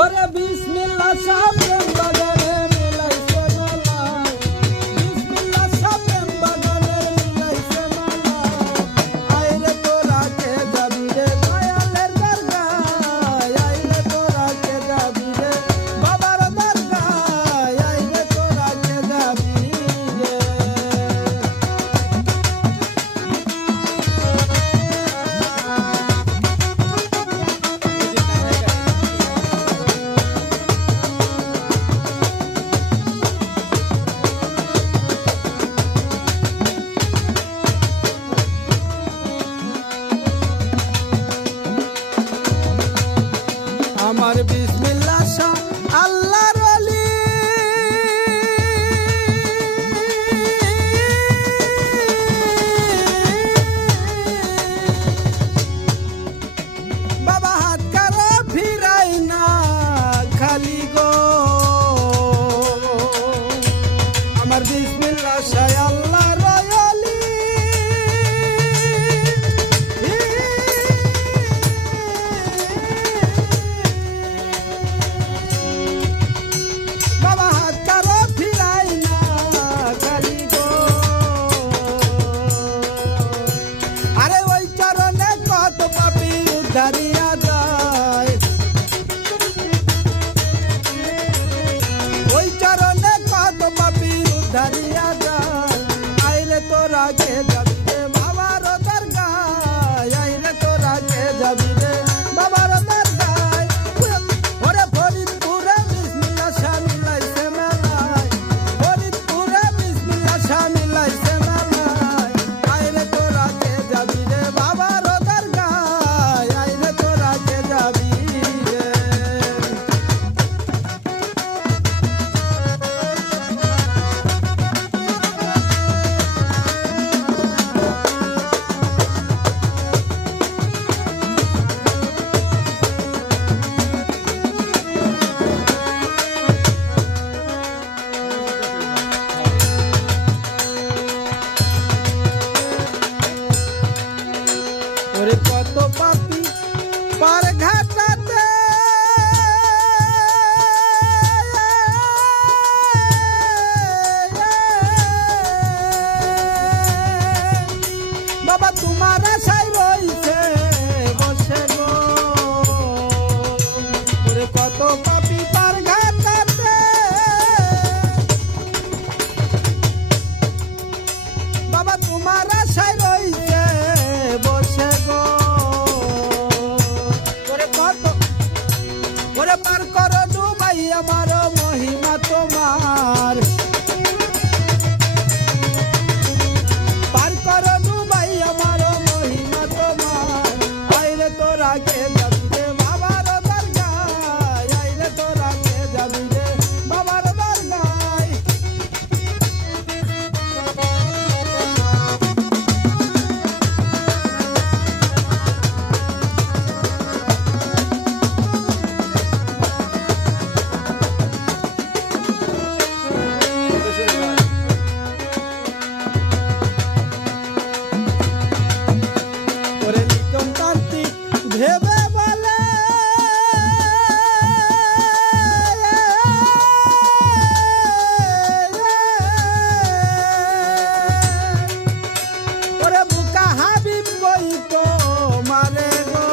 ওরে বিসমিল্লাহ শাহ প্রেম বাগানে মিলাইছে মালা, বিসমিল্লাহ শাহ প্রেম বাগানে মিলাইছে মালা। আইরে তোরা কে যাবি রে দয়ালের দরগায়, আইরে তোরা কে যাবি রে বাবার দরগায়, আইরে তোরা কে যাবি রে। আমার বিসমিল্লাহ শাহ আল্লাহর ওলি, বাবা হাত কারো ফিরাই না খালি গো। আমার বিসমিল্লাহ শাহ আল্লাহর ওলি, বাবা হাত কারো ফিরাই না খালি গো। আরে ওই চরণে কত পাপী উদ্ধারিয়া যায়, ওই চরণে কত পাপী উদ্ধারিয়া যায়। আইলে তোরা কে যাবি রে বাবার দরগায়, আইলে তোরা কে যাবি রে বাবার দরগায়। ওরে ফরিদপুরে বিসমিল্লাহ শাহ মিলাইছে মেলায়, ফরিদপুরে বিসমিল্লাহ শাহ মিলাইছে মেলায়। আইরে তোরা কে যাবি রে বাবার দরগায়, আইরে তোরা কে যাবি রে। ওরে কত পাপী পার ঘাটাতে, বাবা তোমার আশায় রইছে বসে গো। ওরে কত পাপী পার ঘাটাতে, বাবা তোমার আশায় রইছে বসে গো। ওরে কত ওরে পার করো ডুবাই আমার মহিমা তোমার, পার করো ডুবাই আমার মহিমা তোমার। আইরে তোরা কে যাবি রে বাবার দরগায়, আইরে তোরা কে যাবি রে বাবার দরগায়। ওরে লিটন তান্ত্রিক ভেবে বলে, ওরে বুকা হাবিব কই তো মারে গো।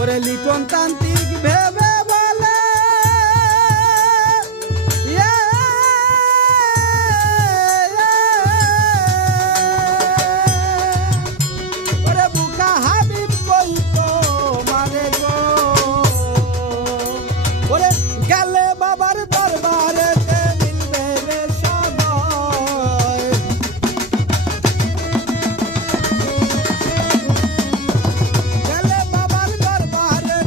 ওরে লিটন তান্ত্রিক ভেবে বলে, ওরে বুকা হাবিব কই তো মারে গো। ওরে গেলে বাবার দরবারে মিলবে রে সবাই, গেলে বাবার দরবারে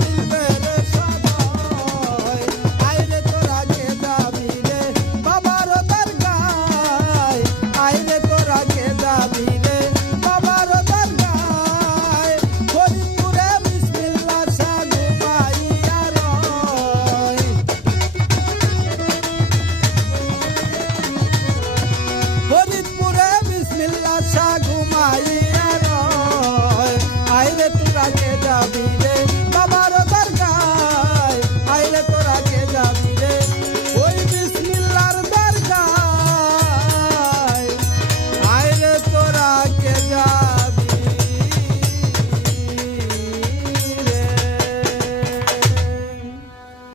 মিলবে রে সবাই। আইরে তোরা কে যাবি রে বাবার দরগায়, আইরে তোরা কে যাবি রে বাবার দরগায়। ফরিদপুরে বিসমিল্লাহ শাহ ঘুমাইয়া রয়, ফরিদপুরে বিসমিল্লাহ শাহ ঘুমাইয়া রয়। আইরে তোরা কে যাবি রে